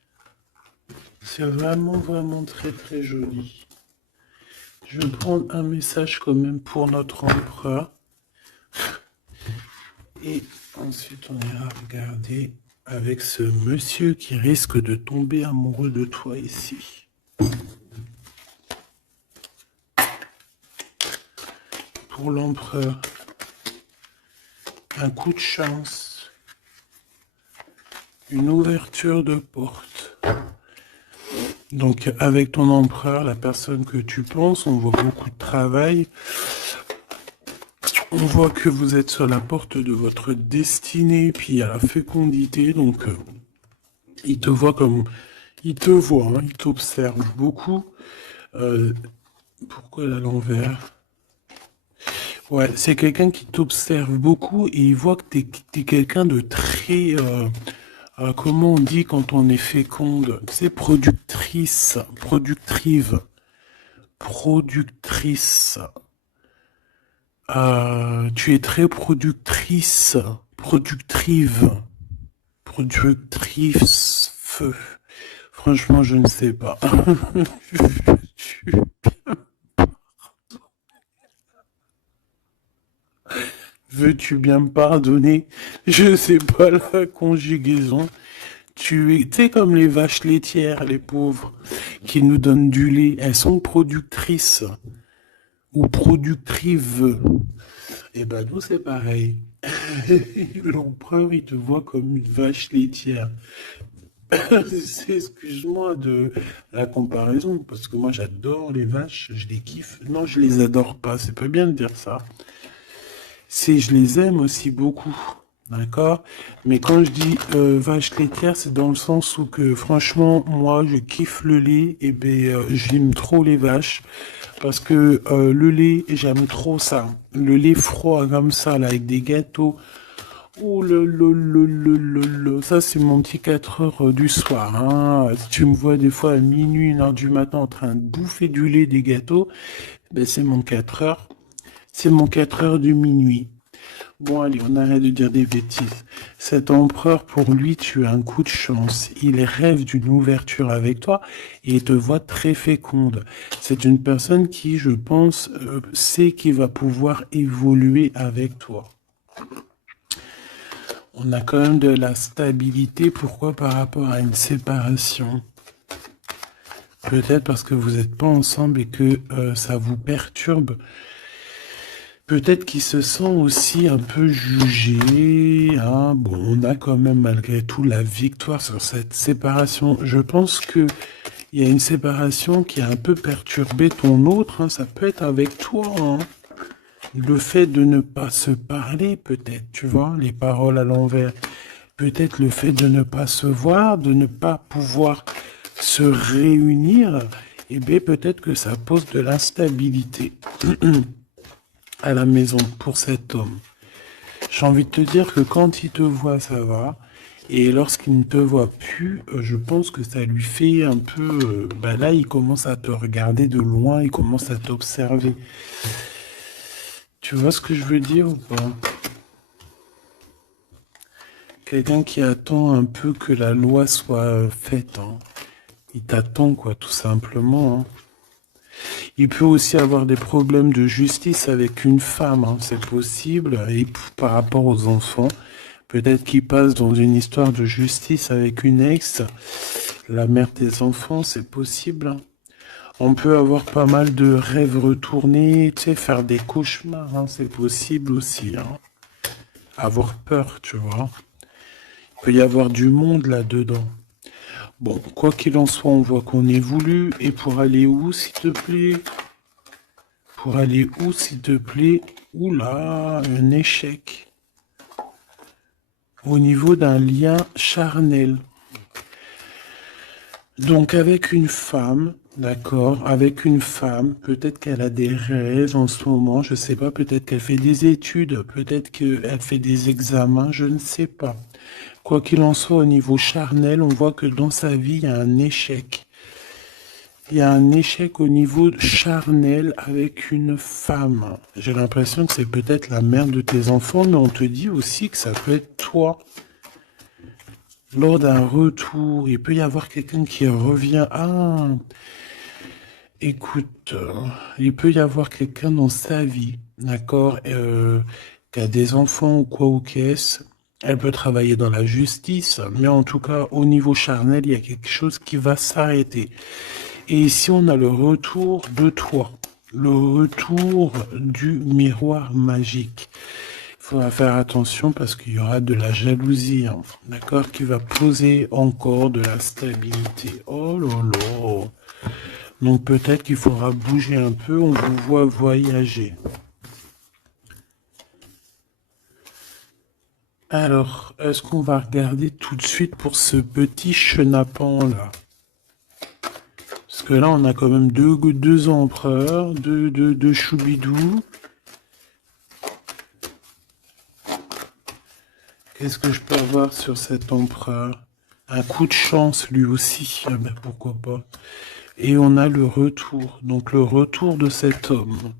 C'est vraiment, vraiment très, très joli. Je vais prendre un message quand même pour notre empereur. Et ensuite, on ira regarder avec ce monsieur qui risque de tomber amoureux de toi ici. pour l'empereur. Un coup de chance. Une ouverture de porte. Donc, avec ton empereur, la personne que tu penses, on voit beaucoup de travail. On voit que vous êtes sur la porte de votre destinée, puis il y a la fécondité, donc il te voit comme... Il te voit, hein, il t'observe beaucoup. Euh, pourquoi à l'envers? Ouais, c'est quelqu'un qui t'observe beaucoup et il voit que t'es quelqu'un de très... comment on dit quand on est féconde? C'est productrice, productive, productrice. Tu es très productrice, productive, productrice, feu. Franchement, je ne sais pas. Tu- Veux-tu bien me pardonner? Je sais pas la conjugaison. Tu sais, comme les vaches laitières, les pauvres, qui nous donnent du lait. Elles sont productrices ou productrives. Eh ben, nous, c'est pareil. L'empereur, il te voit comme une vache laitière. Excuse-moi de la comparaison, parce que moi, j'adore les vaches, je les kiffe. Non, je les adore pas, c'est pas bien de dire ça. C'est, je les aime aussi beaucoup. D'accord? Mais quand je dis vache laitière, c'est dans le sens où que franchement, moi, je kiffe le lait et ben j'aime trop les vaches parce que le lait, j'aime trop ça. Le lait froid comme ça, là, avec des gâteaux. Oh ça c'est mon petit 4 heures du soir. Hein. Si tu me vois des fois à minuit, 1 heure du matin en train de bouffer du lait, des gâteaux, ben c'est mon 4 heures. C'est mon 4 heures du minuit. Bon, allez, on arrête de dire des bêtises. Cet empereur, pour lui, tu as un coup de chance. Il rêve d'une ouverture avec toi et il te voit très féconde. C'est une personne qui, je pense, sait qu'il va pouvoir évoluer avec toi. On a quand même de la stabilité. Pourquoi? Par rapport à une séparation. Peut-être parce que vous n'êtes pas ensemble et que ça vous perturbe. Peut-être qu'il se sent aussi un peu jugé. Hein. Bon, on a quand même malgré tout la victoire sur cette séparation. Je pense que il y a une séparation qui a un peu perturbé ton autre. Hein. Ça peut être avec toi. Hein. Le fait de ne pas se parler, peut-être, tu vois, les paroles à l'envers. Peut-être le fait de ne pas se voir, de ne pas pouvoir se réunir. Eh bien, peut-être que ça pose de l'instabilité à la maison pour cet homme. J'ai envie de te dire que quand il te voit, ça va. Et lorsqu'il ne te voit plus, je pense que ça lui fait un peu... bah là, il commence à te regarder de loin, il commence à t'observer. Tu vois ce que je veux dire ou pas? Quelqu'un qui attend un peu que la loi soit faite. Hein. Il t'attend, quoi, tout simplement. Hein. Il peut aussi avoir des problèmes de justice avec une femme, hein, c'est possible. Et par rapport aux enfants, peut-être qu'il passe dans une histoire de justice avec une ex, la mère des enfants, c'est possible. Hein. On peut avoir pas mal de rêves retournés, tu sais, faire des cauchemars, hein, c'est possible aussi. Hein. Avoir peur, tu vois. Il peut y avoir du monde là-dedans. Bon, quoi qu'il en soit, on voit qu'on évolue. Et pour aller où, s'il te plaît? Pour aller où, s'il te plaît? Oula, un échec. Au niveau d'un lien charnel. Donc avec une femme, d'accord, avec une femme, peut-être qu'elle a des rêves en ce moment, je sais pas, peut-être qu'elle fait des études, peut-être qu'elle fait des examens, je ne sais pas. Quoi qu'il en soit, au niveau charnel, on voit que dans sa vie, il y a un échec. Il y a un échec au niveau charnel avec une femme. J'ai l'impression que c'est peut-être la mère de tes enfants, mais on te dit aussi que ça peut être toi. Lors d'un retour, il peut y avoir quelqu'un qui revient. Ah, écoute, il peut y avoir quelqu'un dans sa vie, d'accord, qui a des enfants ou quoi ou qu'est-ce. Elle peut travailler dans la justice, mais en tout cas, au niveau charnel, il y a quelque chose qui va s'arrêter. Et ici, on a le retour de toi. le retour du miroir magique. Il faudra faire attention parce qu'il y aura de la jalousie, hein, d'accord, qui va poser encore de la stabilité. Oh là là. Donc peut-être qu'il faudra bouger un peu, on vous voit voyager. Alors, est-ce qu'on va regarder tout de suite pour ce petit chenapan là? Parce que là, on a quand même deux empereurs, deux choubidous. Qu'est-ce que je peux avoir sur cet empereur? Un coup de chance lui aussi, ah ben, pourquoi pas. Et on a le retour, donc le retour de cet homme.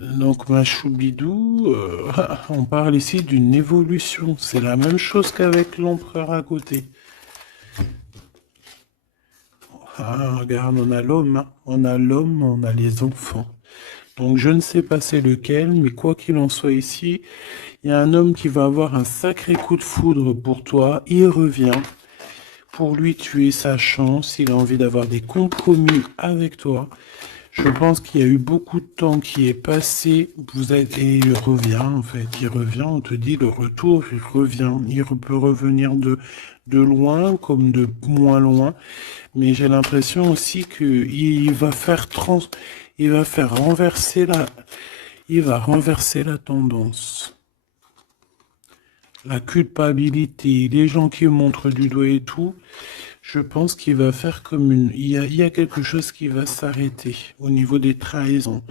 Donc ma choubidou, on parle ici d'une évolution. C'est la même chose qu'avec l'empereur à côté. Ah, regarde, on a l'homme, hein. On a l'homme, on a les enfants. Donc je ne sais pas c'est lequel, mais quoi qu'il en soit ici, il y a un homme qui va avoir un sacré coup de foudre pour toi. Il revient. Pour lui, tu es sa chance. Il a envie d'avoir des compromis avec toi. Je pense qu'il y a eu beaucoup de temps qui est passé. Et il revient, en fait. Il revient, on te dit le retour, il revient. Il peut revenir de loin comme de moins loin. Mais j'ai l'impression aussi qu'il va faire il va faire renverser il va renverser la tendance. La culpabilité, les gens qui montrent du doigt et tout, je pense qu'il va faire comme il y a quelque chose qui va s'arrêter au niveau des trahisons.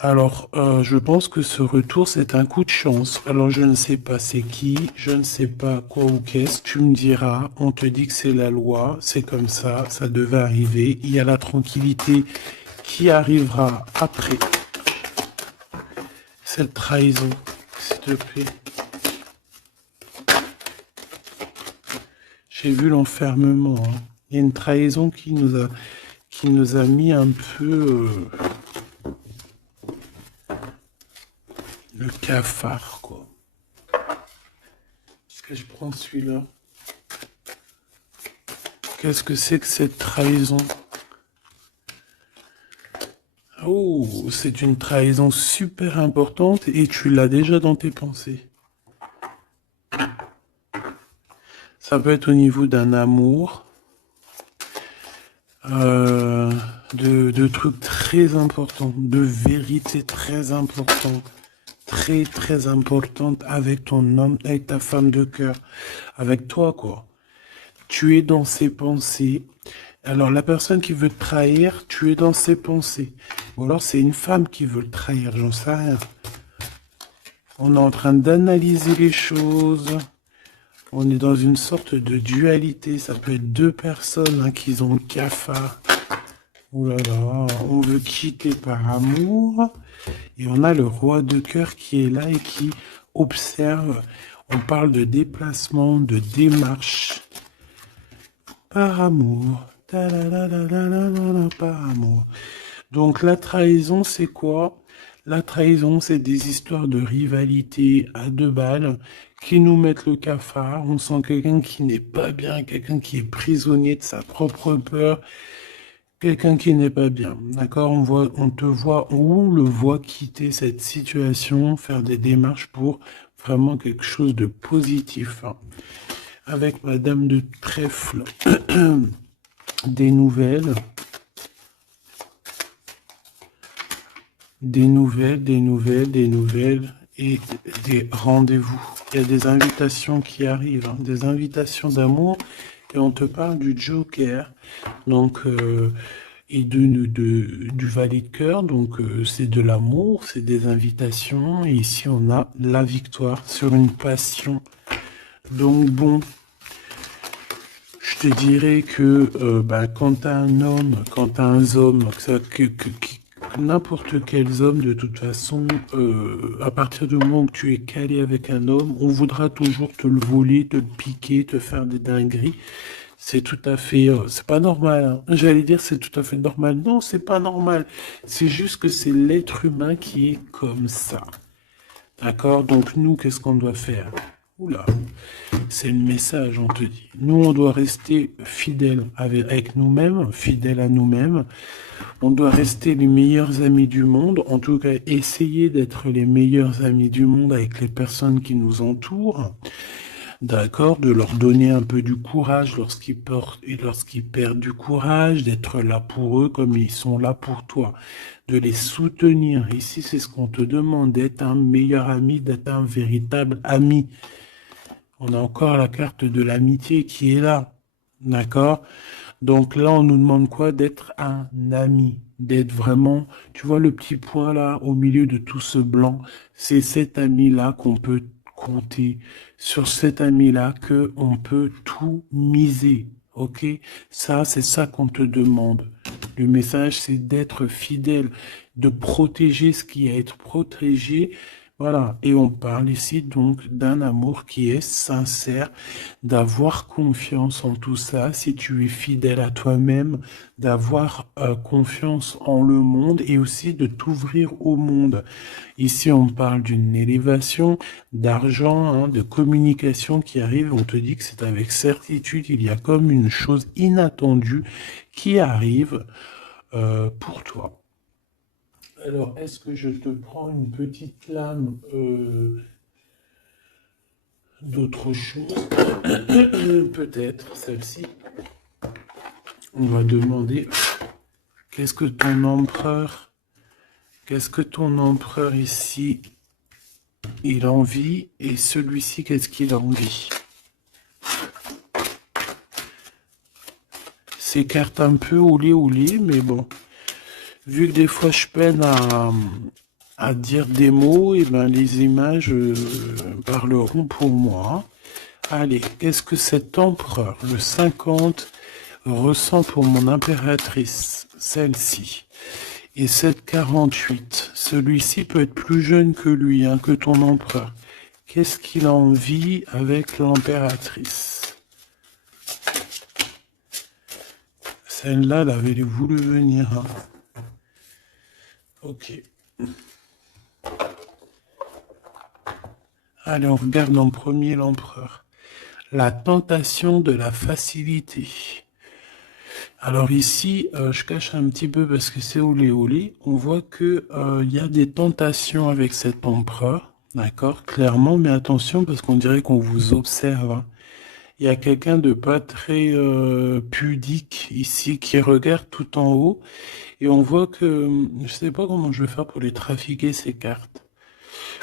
Alors, je pense que ce retour, c'est un coup de chance. Alors, je ne sais pas c'est qui, je ne sais pas quoi ou qu'est-ce, tu me diras, on te dit que c'est la loi, c'est comme ça devait arriver. Il y a la tranquillité qui arrivera après cette trahison, s'il te plaît. J'ai vu l'enfermement, hein. Il y a une trahison qui nous a mis un peu le cafard, quoi. Est-ce que je prends celui-là? Qu'est-ce que c'est que cette trahison? Oh, c'est une trahison super importante et tu l'as déjà dans tes pensées. Ça peut être au niveau d'un amour, de trucs très importants, de vérités très importantes, très importantes avec ton homme, avec ta femme de cœur, avec toi, quoi. Tu es dans ses pensées. Alors, la personne qui veut te trahir, tu es dans ses pensées. Ou alors, c'est une femme qui veut le trahir, j'en sais rien. On est en train d'analyser les choses. On est dans une sorte de dualité. Ça peut être deux personnes hein, qui ont le cafard. Ouh là là, on veut quitter par amour. Et on a le roi de cœur qui est là et qui observe. On parle de déplacement, de démarche. Par amour. Par amour. Donc la trahison, c'est quoi? La trahison, c'est des histoires de rivalité à deux balles qui nous mettent le cafard. On sent quelqu'un qui n'est pas bien, quelqu'un qui est prisonnier de sa propre peur, quelqu'un qui n'est pas bien. D'accord? On te voit, on le voit quitter cette situation, faire des démarches pour vraiment quelque chose de positif. Avec Madame de Trèfle, des nouvelles. Des nouvelles et des rendez-vous. Il y a des invitations qui arrivent, hein, des invitations d'amour et on te parle du Joker, donc et du valet de cœur, donc c'est de l'amour, c'est des invitations et ici on a la victoire sur une passion. Donc bon, je te dirais que quand t'as un homme, quand t'as un homme, n'importe quel homme, de toute façon, à partir du moment où tu es calé avec un homme, on voudra toujours te le voler, te le piquer, te faire des dingueries. C'est tout à fait, c'est pas normal, hein. J'allais dire c'est tout à fait normal. Non, c'est pas normal. C'est juste que c'est l'être humain qui est comme ça. D'accord? Donc nous, qu'est-ce qu'on doit faire? Oula, c'est le message, on te dit. Nous, on doit rester fidèles avec nous-mêmes, fidèles à nous-mêmes. On doit rester les meilleurs amis du monde, en tout cas essayer d'être les meilleurs amis du monde avec les personnes qui nous entourent. D'accord, de leur donner un peu du courage lorsqu'ils portent et lorsqu'ils perdent du courage, d'être là pour eux comme ils sont là pour toi, de les soutenir. Ici, c'est ce qu'on te demande, d'être un meilleur ami, d'être un véritable ami. On a encore la carte de l'amitié qui est là. D'accord? Donc là, on nous demande quoi? D'être un ami, d'être vraiment, tu vois le petit point là au milieu de tout ce blanc, c'est cet ami-là qu'on peut compter, sur cet ami-là que on peut tout miser, ok? Ça, c'est ça qu'on te demande. Le message, c'est d'être fidèle, de protéger ce qui est à être protégé. Voilà, et on parle ici donc d'un amour qui est sincère, d'avoir confiance en tout ça, si tu es fidèle à toi-même, d'avoir confiance en le monde et aussi de t'ouvrir au monde. Ici, on parle d'une élévation, d'argent, hein, de communication qui arrive. On te dit que c'est avec certitude, il y a comme une chose inattendue qui arrive pour toi. Alors, est-ce que je te prends une petite lame d'autre chose? Peut-être celle-ci. On va demander qu'est-ce que ton empereur ici, il envie et celui-ci, qu'est-ce qu'il envie? Ces cartes un peu oulé, mais bon. Vu que des fois je peine à dire des mots, et ben les images parleront pour moi. Allez, qu'est-ce que cet empereur, le 50, ressent pour mon impératrice, celle-ci? Et cette 48, celui-ci peut être plus jeune que lui, hein, que ton empereur. Qu'est-ce qu'il a envie avec l'impératrice? Celle-là, elle avait voulu venir. Hein. Ok. Allez, on regarde en premier l'empereur. La tentation de la facilité. Alors ici, je cache un petit peu parce que c'est olé. On voit que il y a des tentations avec cet empereur, d'accord, clairement, mais attention parce qu'on dirait qu'on vous observe. Hein. Il y a quelqu'un de pas très pudique ici qui regarde tout en haut et on voit que je sais pas comment je vais faire pour les trafiquer ces cartes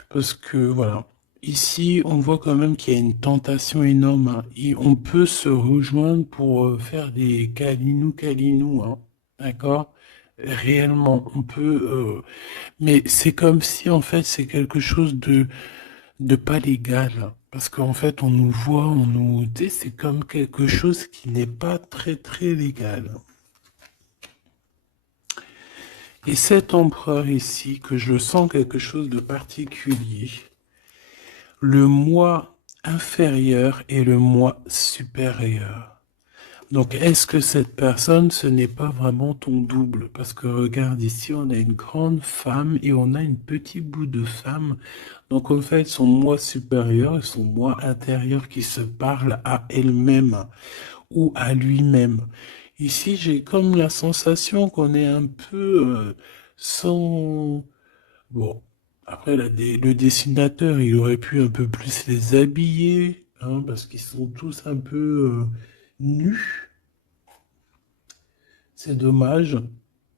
parce que voilà. Ici, on voit quand même qu'il y a une tentation énorme. Hein. Et on peut se rejoindre pour faire des câlinous, hein. D'accord? Réellement, on peut. Mais c'est comme si, en fait, c'est quelque chose de pas légal. Hein. Parce qu'en fait, on nous voit, on nous... Tu sais, c'est comme quelque chose qui n'est pas très, très légal. Et cet empereur ici, que je sens quelque chose de particulier, le moi inférieur et le moi supérieur. Donc, est-ce que cette personne, ce n'est pas vraiment ton double? Parce que regarde ici, on a une grande femme et on a un petit bout de femme. Donc, en fait, son moi supérieur et son moi intérieur qui se parlent à elle-même ou à lui-même. Ici, j'ai comme la sensation qu'on est un peu sans... Bon, après, le dessinateur, il aurait pu un peu plus les habiller, hein, parce qu'ils sont tous un peu nus. C'est dommage,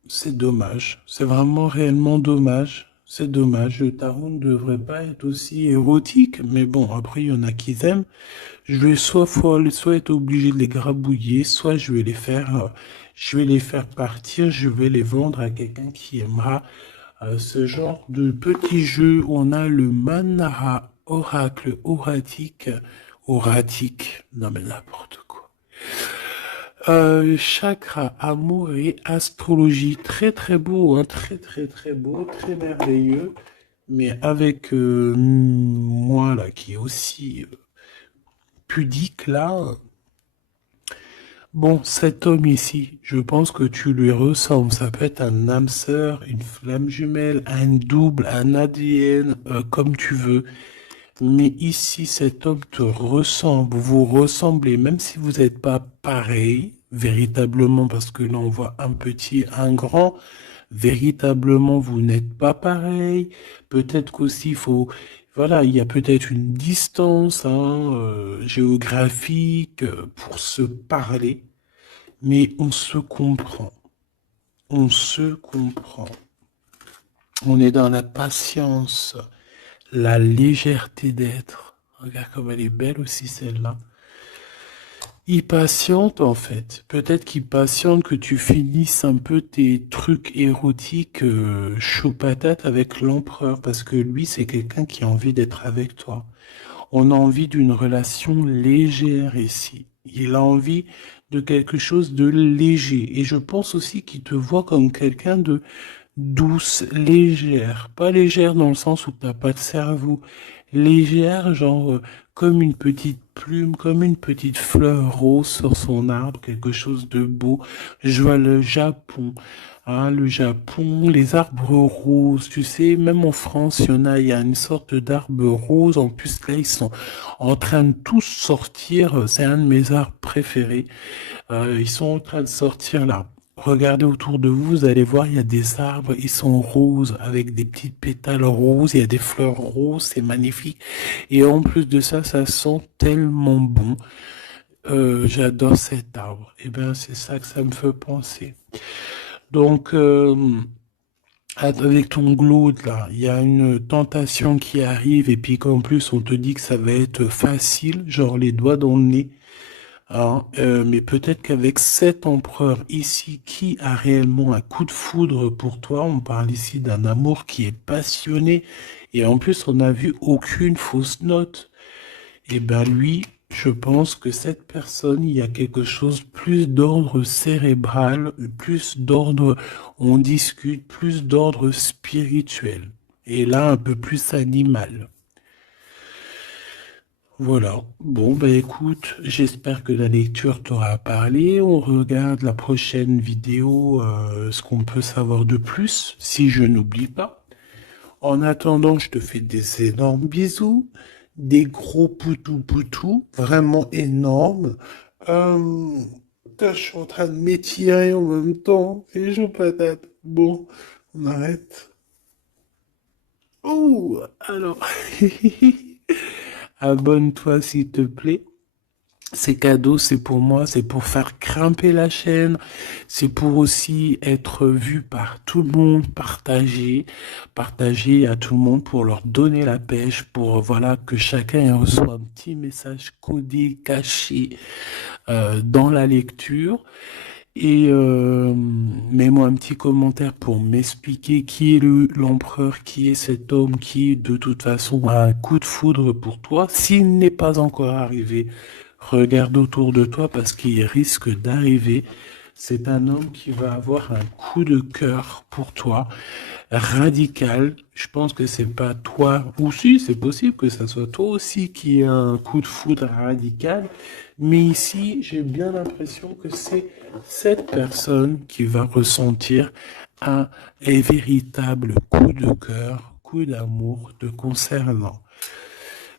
c'est dommage, c'est vraiment réellement dommage. C'est dommage, le tarot ne devrait pas être aussi érotique, mais bon, après, il y en a qui aiment. Je vais soit être obligé de les grabouiller, soit je vais les faire partir, je vais les vendre à quelqu'un qui aimera ce genre de petit jeu où on a le Manara oracle oratique, non mais n'importe quoi. Chakra, amour et astrologie, très très beau, hein, très très très beau, très merveilleux, mais avec moi là qui est aussi pudique là. Bon, cet homme ici, je pense que tu lui ressembles. Ça peut être un âme sœur, une flamme jumelle, un double, un ADN, comme tu veux. Mais ici, cet homme te ressemble, vous ressemblez, même si vous n'êtes pas pareil, véritablement, parce que là, on voit un petit, un grand, véritablement, vous n'êtes pas pareil. Peut-être qu'aussi, il faut, voilà, il y a peut-être une distance, hein, géographique pour se parler, mais on se comprend. On se comprend. On est dans la patience, la légèreté d'être. Regarde comme elle est belle aussi celle-là. Il patiente en fait. Peut-être qu'il patiente que tu finisses un peu tes trucs érotiques chaud patate avec l'empereur parce que lui c'est quelqu'un qui a envie d'être avec toi. On a envie d'une relation légère ici. Il a envie de quelque chose de léger. Et je pense aussi qu'il te voit comme quelqu'un de douce, légère. Pas légère dans le sens où t'as pas de cerveau. Légère, genre comme une petite plume, comme une petite fleur rose sur son arbre, quelque chose de beau. Je vois le Japon. Hein, le Japon, les arbres roses, tu sais, même en France, il y a une sorte d'arbre rose. En plus, là, ils sont en train de tous sortir. C'est un de mes arbres préférés. Ils sont en train de sortir là. Regardez autour de vous, vous allez voir, il y a des arbres, ils sont roses, avec des petites pétales roses, il y a des fleurs roses, c'est magnifique. Et en plus de ça, ça sent tellement bon. J'adore cet arbre. Et ben, c'est ça que ça me fait penser. Donc, avec ton glaude là, il y a une tentation qui arrive et puis qu'en plus on te dit que ça va être facile, genre les doigts dans le nez. Hein, mais peut-être qu'avec cet empereur ici qui a réellement un coup de foudre pour toi, on parle ici d'un amour qui est passionné et en plus on n'a vu aucune fausse note. Et ben lui, je pense que cette personne, il y a quelque chose plus d'ordre cérébral, plus d'ordre, on discute, plus d'ordre spirituel. Et là, un peu plus animal. Voilà. Bon, bah écoute, j'espère que la lecture t'aura parlé. On regarde la prochaine vidéo, ce qu'on peut savoir de plus, si je n'oublie pas. En attendant, je te fais des énormes bisous, des gros poutous, vraiment énormes. Euh, je suis en train de m'étirer en même temps, et je patate. Bon, on arrête. Oh, alors, abonne-toi s'il te plaît. Ces cadeaux, c'est pour moi, c'est pour faire grimper la chaîne, c'est pour aussi être vu par tout le monde, partager à tout le monde pour leur donner la pêche, pour voilà que chacun reçoit un petit message codé, caché dans la lecture. Et mets-moi un petit commentaire pour m'expliquer qui est l'empereur, qui est cet homme qui, de toute façon, a un coup de foudre pour toi. S'il n'est pas encore arrivé, regarde autour de toi parce qu'il risque d'arriver. C'est un homme qui va avoir un coup de cœur pour toi, radical. Je pense que c'est pas toi, ou si, c'est possible que ça soit toi aussi qui ait un coup de foudre radical. Mais ici, j'ai bien l'impression que c'est cette personne qui va ressentir un véritable coup de cœur, coup d'amour te concernant.